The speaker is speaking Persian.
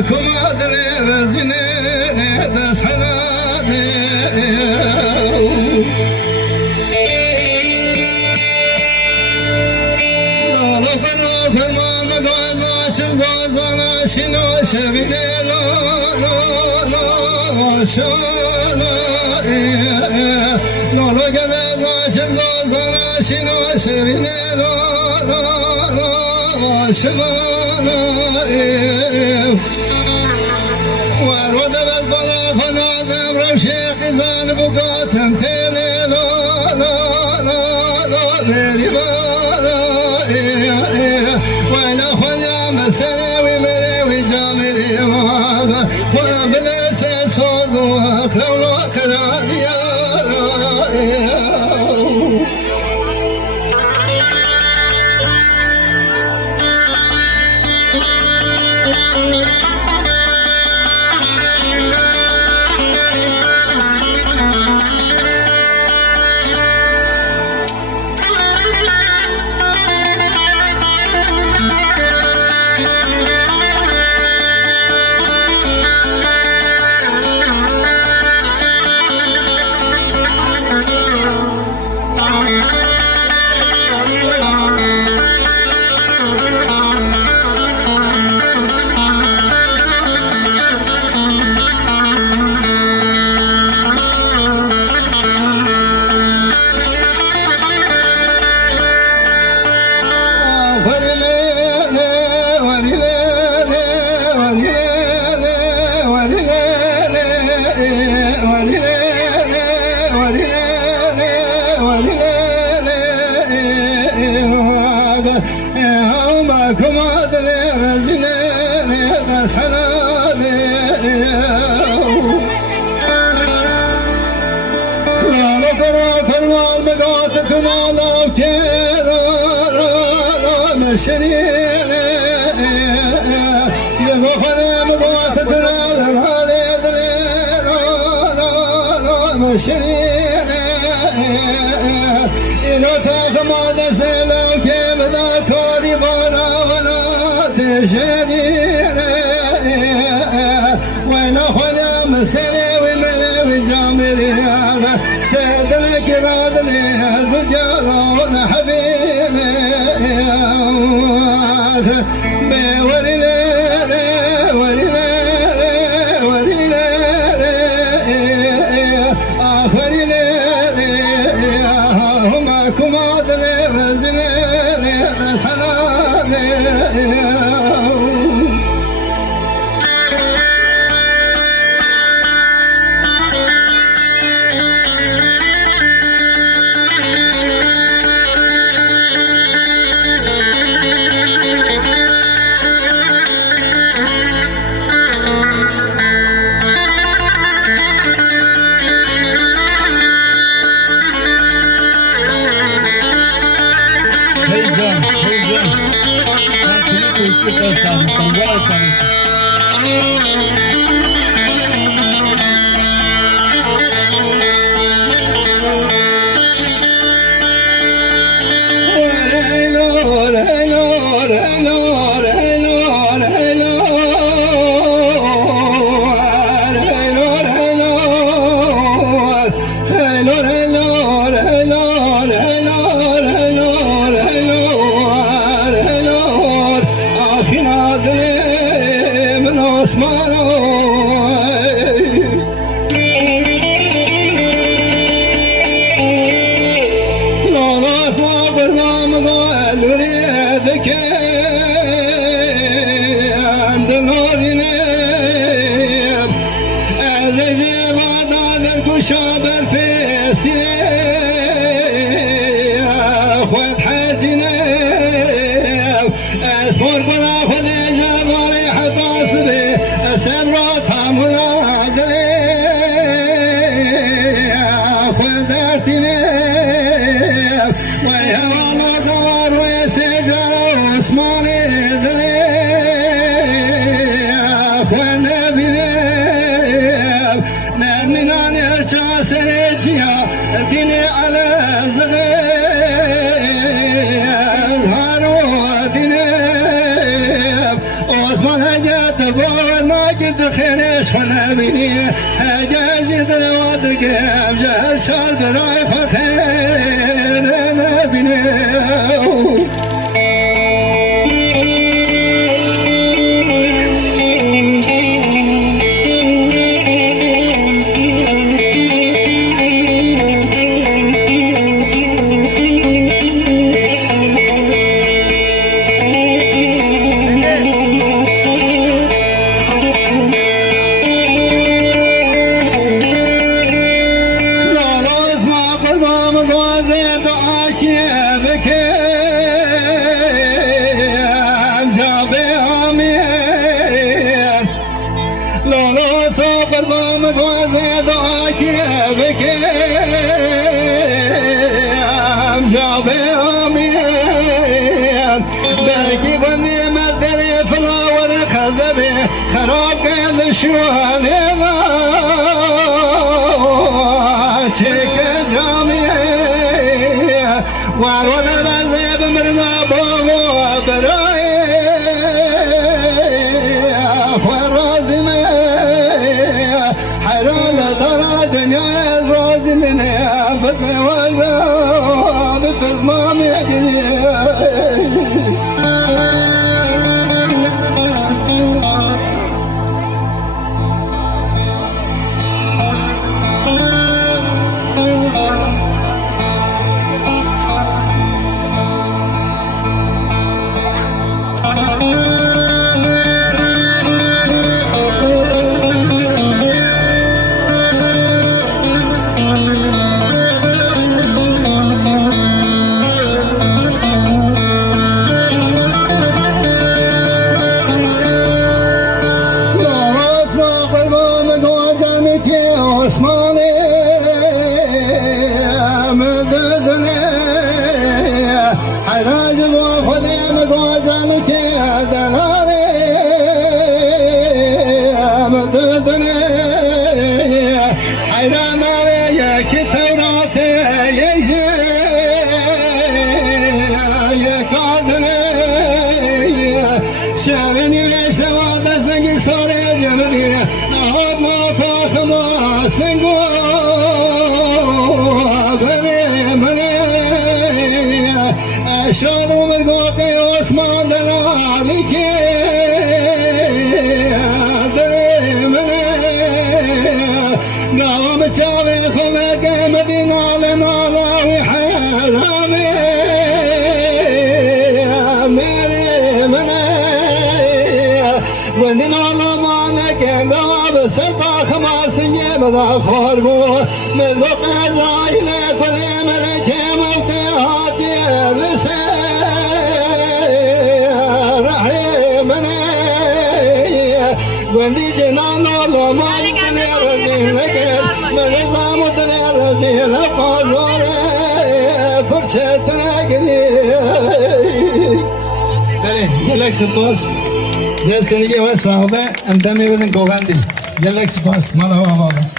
كمادر رزينة دس حرادة لا فرو فرمان قاعد ناشر زازانا شنو شبينة لا شانا لا قاعد ناشر زازانا شنو شبينة لا شبانا ورود بالبلا فنادم روشي قزان بقاتم تيلي لا بيري بالا ويلا خليا مسني ومري جامري واغا وابنس صوضو خولو قراني شرير يغفر مقواتنا الهالي دليل شرير إنو تاثما دسلو كيف ذا كوري بانا ولا تشرير وين خلا مسري ومري وجامري سيدنا كراد لي الفجارة ونحبيني دنش خونه بینی هجازی دنواد گم جهر سال برای فخیر نبینی خراب قل شواني الله تيك جامعي وارون الرزيب مرنا بابو براي فرازي مي حيران دارا دنيا رازي لنا بس وزا بس مامي شادو مگوقی عثمان دلالی که دلی منه قوام چاوی خومک مدینه لنالاوی حرامي میری منه وندین آلمانه که قوام سرطا خماسنگی بدا خوربو مدوق ازرائیل کلی ملکه موتی هاتی لسه وندي جنان الله ما يدني رزين لكن من نظام دني رزين قازور فرشتنا قدي بله يلك سپاس دست کنی که واسه صاحبه امتمی بدن کوغندی يلك سپاس مالا هوا بابا